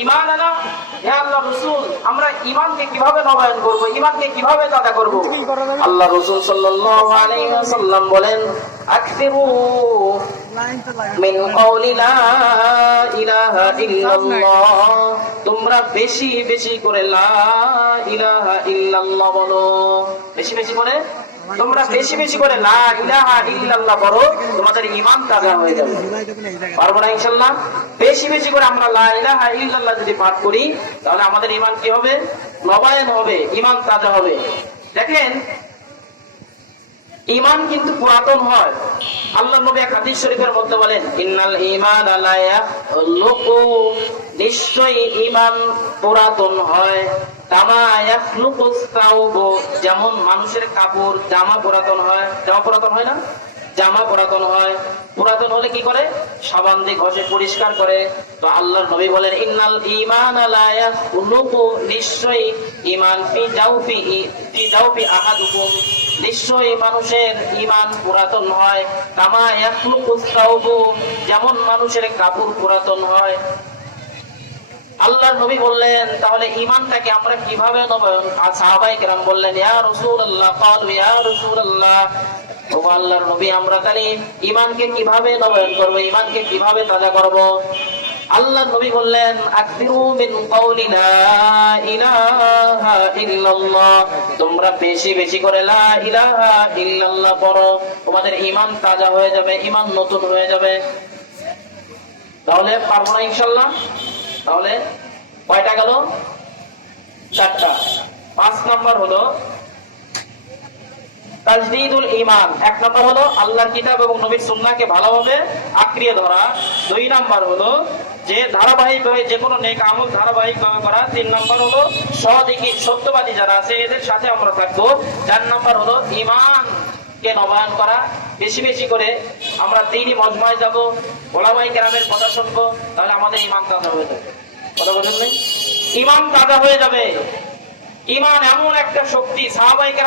ঈমানানা, হে আল্লাহর রাসূল আমরা ঈমানকে কিভাবে নবায়ন করব, ঈমানকে কিভাবে তাজা করব? আল্লাহর রাসূল সাল্লাল্লাহু আলাইহি ওয়াসাল্লাম বলেন, আকসিরু মিন কওলি লা ইলাহা ইল্লাল্লাহ, তোমরা বেশি বেশি করে লা ইলাহা ইল্লাল্লাহ বলো। বেশি বেশি করে তোমরা বেশি বেশি করে লা ইলাহা ইল্লাল্লাহ বলো, তোমাদের ঈমান তাজা হয়ে যাবে। পারবো না ইনশাআল্লাহ? বেশি বেশি করে আমরা লা ইলাহা ইল্লাল্লাহ যদি পাঠ করি, তাহলে আমাদের ঈমান কি হবে? নবায়ন হবে, ঈমান তাজা হবে। দেখেন, ঈমান কিন্তু পুরাতন হয়। আল্লাহর নবী এক হাদিস শরীফের মধ্যে বলেন, ইন্নাল ঈমানা লা ইয়াখলুকু, নিশ্চয়ই ঈমান পুরাতন হয়, কামা ইয়াখলুকুস সাওবু, যেমন মানুষের কাপড় জামা পুরাতন হয়। জামা পুরাতন হয় না? জামা পুরাতন হয়। পুরাতন হলে কি করে? সাবান দিয়ে ঘষে পরিষ্কার করে। তো আল্লাহর নবী বলেন, ইন্নাল ঈমানা লা ইয়াখলুকু, নিশ্চয়ই ঈমান ফি জাওফি আহাদুকুম, নিশ্চয়ই মানুষের ঈমান পুরাতন হয়, কামা ইয়াখলুকুস সাওবু, যেমন মানুষের কাপড় পুরাতন হয়। আল্লাহর নবী বললেন, তাহলে ঈমানটাকে আমরা কিভাবে নবায়ন? আর সাহাবায়ে কেরাম বললেন, ইয়া রাসূলুল্লাহ, ক্বালু ইয়া রাসূলুল্লাহ, ও আল্লাহর নবী আমরা তাহলে ঈমানকে কিভাবে নবায়ন করব, ঈমানকে কিভাবে তাজা করব? আল্লাহর নবী বললেন, আকসিরু মিন কওলি লা ইলাহা ইল্লাল্লাহ, তোমরা বেশি বেশি করে লা ইলাহা ইল্লাল্লাহ পড়ো, তোমাদের ঈমান তাজা হয়ে যাবে, ঈমান নতুন হয়ে যাবে। তাহলে পারবো না ইনশাআল্লাহ? তাহলে কয়টা গেল? 4টা। 5 নাম্বার হলো তাজদীদুল ঈমান। 1 নাম্বার হলো আল্লাহর কিতাব এবং নবীর সুন্নাহকে ভালোভাবে আঁকড়িয়ে ধরা। 2 নাম্বার হলো যে ধারাবাহিকভাবে যে কোনো নেক আমল ধারাবাহিকভাবে করা। 3 নাম্বার হলো সদিকী সত্যবাদী যারা আছে এদের সাথে আমরা থাকবো। 4 নাম্বার হলো ঈমানকে নবায়ন করা। বেশি বেশি করে আমরা দ্বীনি মজমায় যাব, ওলামায়ে কেরামের কথা শুনবো, তাহলে আমাদের ঈমান তাজা হয়ে যাবে। কথা বলেন নাই? ঈমান তাজা হয়ে যাবে। ঈমান এমন একটা শক্তি, সাহাবায়ে কেরাম